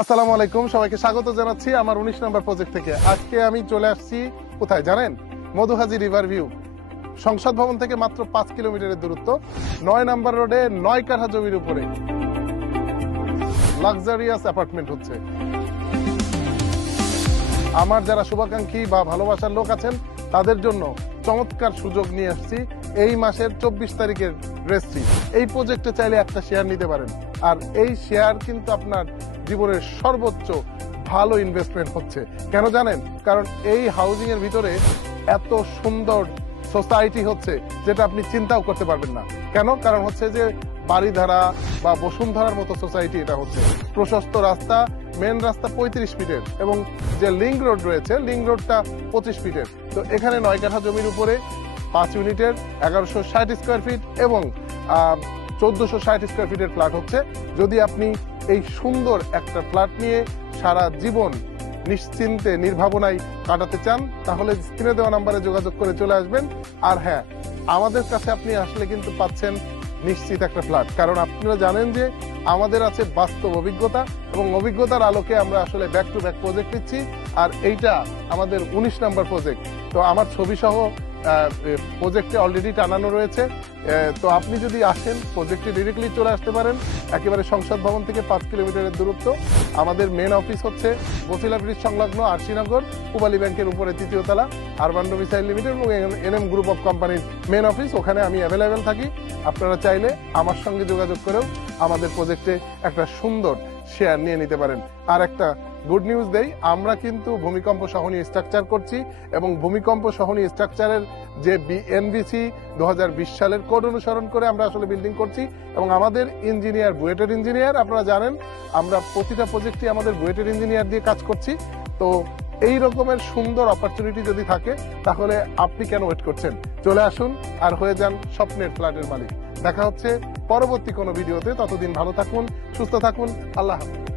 আসসালামু আলাইকুম, সবাইকে স্বাগত জানাচ্ছি আমার 19 নম্বর প্রজেক্ট থেকে। আজকে আমি চলে আসছি কোথায় জানেন? Madhuhaji river view. সংসদ ভবন থেকে মাত্র 5 কিলোমিটারের দূরত্ব, 9 নম্বর রোডে 9 কাঠা জমির উপরে লাক্সারিয়াস অ্যাপার্টমেন্ট হচ্ছে। আমার যারা শুভাকাঙ্ক্ষী বা ভালোবাসার লোক আছেন তাদের জন্য চমৎকার সুযোগ নিয়ে আসছি। এই মাসের 24 তারিখের রেজিস্ট্রি। এই প্রজেক্টে চাইলে একটা শেয়ার নিতে পারেন, আর এই শেয়ার কিন্তু আপনার জীবনের সর্বোচ্চ ভালো ইনভেস্টমেন্ট হচ্ছে। কেন জানেন? কারণ এই হাউজিং এর ভিতরে এত সুন্দর সোসাইটি হচ্ছে যেটা আপনি চিন্তাও করতে পারবেন না। কেন? কারণ হচ্ছে যে বাড়িধারা বা বসুন্ধরার মতো সোসাইটি এটা হচ্ছে। প্রশস্ত রাস্তা, মেন রাস্তা 35 ফিটের, এবং যে লিঙ্ক রোড রয়েছে লিঙ্ক রোডটা 25 ফিটের। তো এখানে 9 কাঠা জমির উপরে 5 ইউনিটের 1160 স্কোয়ার ফিট এবং 1460 স্কোয়ার ফিটের ফ্ল্যাট হচ্ছে। যদি আপনি এই সুন্দর একটা ফ্ল্যাট নিয়ে সারা জীবন নিশ্চিন্তে নির্ভাবনায় কাটাতে চান, তাহলে স্ক্রিনে দেওয়া নাম্বারে যোগাযোগ করে চলে আসবেন। আর হ্যাঁ, আমাদের কাছে আপনি আসলে কিন্তু পাচ্ছেন নিশ্চিত একটা ফ্ল্যাট, কারণ আপনারা জানেন যে আমাদের আছে বাস্তব অভিজ্ঞতা, এবং অভিজ্ঞতার আলোকে আমরা আসলে ব্যাক টু ব্যাক প্রজেক্ট দিচ্ছি। আর এইটা আমাদের 19 নম্বর প্রজেক্ট। তো আমার ছবি সহ প্রজেক্টে অলরেডি টানানো রয়েছে। তো আপনি যদি আসেন, প্রজেক্টে ডিরেক্টলি চলে আসতে পারেন। একেবারে সংসদ ভবন থেকে 5 কিলোমিটারের দূরত্ব। আমাদের মেন অফিস হচ্ছে বসিলা ব্রিজ সংলগ্ন আরশিনগর, পূবালী ব্যাংকের উপরে 3য় তলা, আরবান ডোমিসাইল লিমিটেড এবং এনএম গ্রুপ অফ কোম্পানির মেন অফিস। ওখানে আমি অ্যাভেলেবেল থাকি। আপনারা চাইলে আমার সঙ্গে যোগাযোগ করেও আমাদের প্রজেক্টে একটা সুন্দর শেয়ার নিয়ে নিতে পারেন। আর একটা গুড নিউজ দেই, আমরা কিন্তু ভূমিকম্প সহনীয় স্ট্রাকচার করছি, এবং ভূমিকম্প সহনীয় স্ট্রাকচারের যে এনবিসি 2020 সালের কোড অনুসরণ করে আমরা আসলে বিল্ডিং করছি। এবং আমাদের ইঞ্জিনিয়ার বুয়েটের ইঞ্জিনিয়ার, আপনারা জানেন আমরা প্রতিটা প্রজেক্টে আমাদের বুয়েটের ইঞ্জিনিয়ার দিয়ে কাজ করছি। তো এই রকমের সুন্দর অপরচুনিটি যদি থাকে, তাহলে আপনি কেন ওয়েট করছেন? চলে আসুন আর হয়ে যান স্বপ্নের ফ্ল্যাটের মালিক। দেখা হচ্ছে পরবর্তী কোনো ভিডিওতে। ততদিন ভালো থাকুন, সুস্থ থাকুন। আল্লাহ হাফেজ।